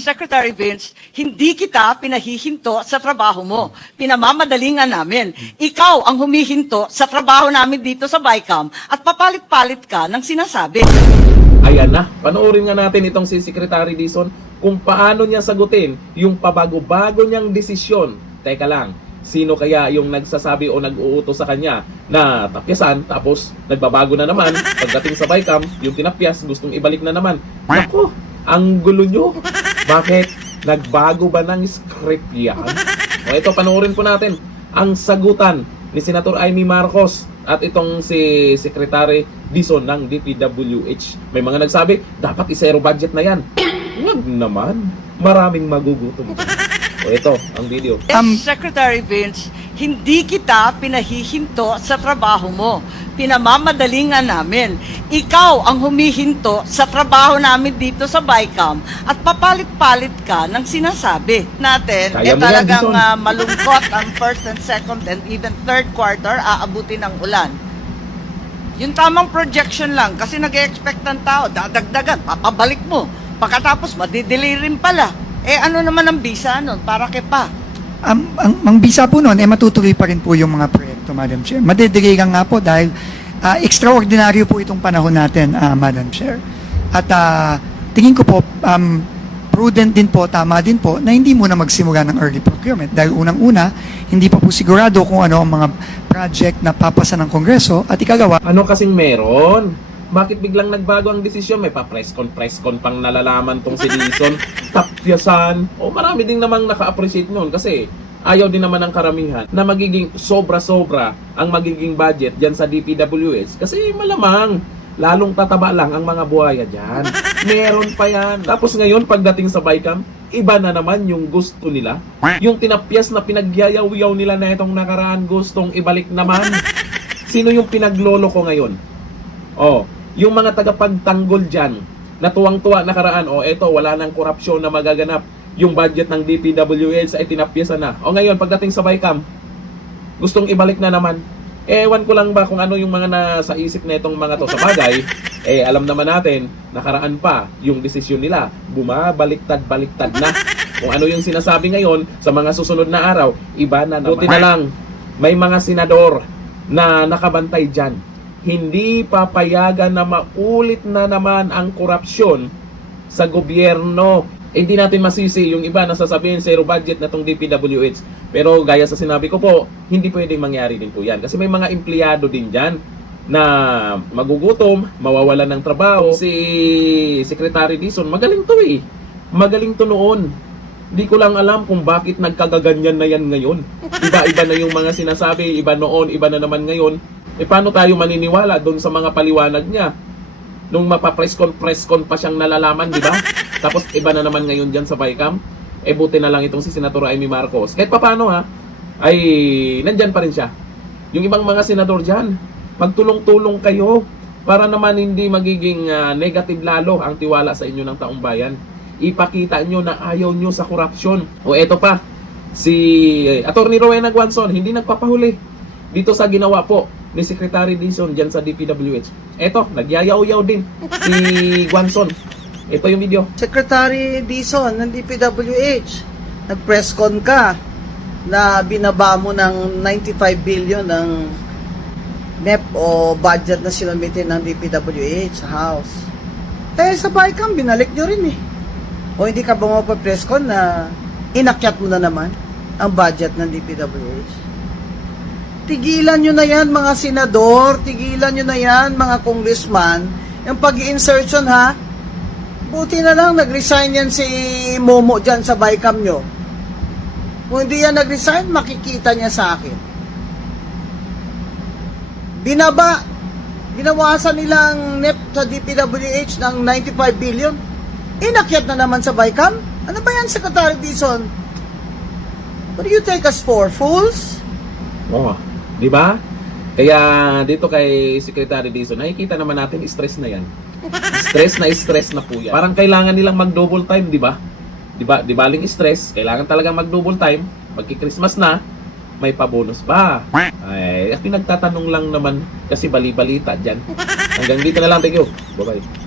Secretary Vince, hindi kita pinahihinto sa trabaho mo. Pinamamadalingan namin. Ikaw ang humihinto sa trabaho namin dito sa BICAM at papalit-palit ka ng sinasabi. Ayan na, panoorin nga natin itong si Secretary Dizon kung paano niya sagutin yung pabago-bago niyang desisyon. Teka lang, sino kaya yung nagsasabi o nag-uutos sa kanya na tapyasan tapos nagbabago na naman pagdating sa BICAM, yung tinapyas gustong ibalik na naman. Nako, ang gulo nyo. Bakit? Nagbago ba ng script yan? O ito, panoorin po natin ang sagutan ni Senator Amy Marcos at itong si Secretary Dizon ng DPWH. May mga nagsabi, dapat isero budget na yan. Wag naman. Maraming magugutom. O ito, ang video. Secretary Vince, hindi kita pinahihinto sa trabaho mo. Pinamamadalingan namin. Ikaw ang humihinto sa trabaho namin dito sa BICAM at papalit-palit ka ng sinasabi natin. Kaya mo yan, Talagang Dizon. malungkot ang first and second and even third quarter aabutin ng ulan. Yung tamang projection lang kasi nag-expect ng tao, dadagdagan, papabalik mo. Pagkatapos madidelay rin pala. Ano naman ang visa nun? Para kay pa? Ang bisa po noon, matutuloy pa rin po yung mga proyekto, Madam Chair. Madidiligan nga po dahil extraordinaryo po itong panahon natin, Madam Chair. At tingin ko po, prudent din po, tama din po, na hindi muna magsimula ng early procurement. Dahil unang-una, hindi pa po sigurado kung ano ang mga project na papasa ng Kongreso. At ikalawa, Ano kasing meron? Bakit biglang nagbago ang desisyon? May press con pang nalalaman tong si Dizon. Tapyasan. O marami din namang naka-appreciate noon kasi ayaw din naman ng karamihan na magiging sobra-sobra ang magiging budget dyan sa DPWH. Kasi malamang, lalong tataba lang ang mga buhaya dyan. Meron pa yan. Tapos ngayon, pagdating sa BICAM, iba na naman yung gusto nila. Yung tinapyas na pinagyayaw-yaw nila na itong nakaraan, gustong ibalik naman. Sino yung pinaglolo ko ngayon? Yung mga tagapagtanggol dyan, na tuwang-tuwa nakaraan, eto, wala nang korupsyon na magaganap. Yung budget ng DPWH ay tinapyasan na. Ngayon, pagdating sa BICAM, gustong ibalik na naman. Ewan ko lang ba kung ano yung mga nasa isip na itong mga to sa bagay. Alam naman natin, nakaraan pa yung desisyon nila. Bumabaliktad-baliktad na. Kung ano yung sinasabi ngayon, sa mga susunod na araw, iba na naman. Buti na lang, may mga senador na nakabantay dyan. Hindi papayagan na maulit na naman ang korupsyon sa gobyerno. Hindi natin masisi yung iba na sasabihin zero budget na itong DPWH. Pero gaya sa sinabi ko po, hindi pwedeng mangyari din po yan. Kasi may mga empleyado din dyan na magugutom, mawawalan ng trabaho. Si Secretary Dizon, magaling to eh. Magaling to noon. Hindi ko lang alam kung bakit nagkagaganyan na yan ngayon. Iba-iba na yung mga sinasabi, iba noon, iba na naman ngayon. Paano tayo maniniwala doon sa mga paliwanag niya? Nung press con pa siyang nalalaman, di ba? Tapos iba na naman ngayon dyan sa BICAM. Buti na lang itong si Senator Amy Marcos. Kahit paano ay nandyan pa rin siya. Yung ibang mga senador dyan, magtulong-tulong kayo para naman hindi magiging negative lalo ang tiwala sa inyo ng taong bayan. Ipakita nyo na ayaw nyo sa korupsyon. Eto pa, si Attorney Rowena Guanzon, hindi nagpapahuli dito sa ginawa po ni Secretary Dizon dyan sa DPWH. Eto, nagyayaw-yaw din si Guanzon. Ito yung video. Secretary Dizon ng DPWH, nag-press con ka na binaba mo ng 95 billion ng NEP o budget na sinumitin ng DPWH sa House. Sa BICAM, binalik nyo rin eh. O hindi ka ba press con na inakyat mo na naman ang budget ng DPWH? Tigilan nyo na yan mga senador, tigilan nyo na yan mga congressman, yung pag-i-insertion ha. Buti na lang nag-resign yan si Momo dyan sa BICAM nyo. Kung hindi yan nag-resign, makikita niya sa akin. Binawasan nilang NEP sa DPWH ng 95 billion. Inakyat na naman sa BICAM. Ano ba yan, Secretary Dizon? What do you take us for? Fools? Di ba? Kaya dito kay Secretary Dizon, nakikita naman natin stress na yan. Stress na po yan. Parang kailangan nilang mag-double time, di ba? Di baling stress, kailangan talaga mag-double time. Magki-Christmas na, may pabonus ba? Ay, pinagtatanong lang naman kasi bali-balita dyan. Hanggang dito na lang, thank you. Bye-bye.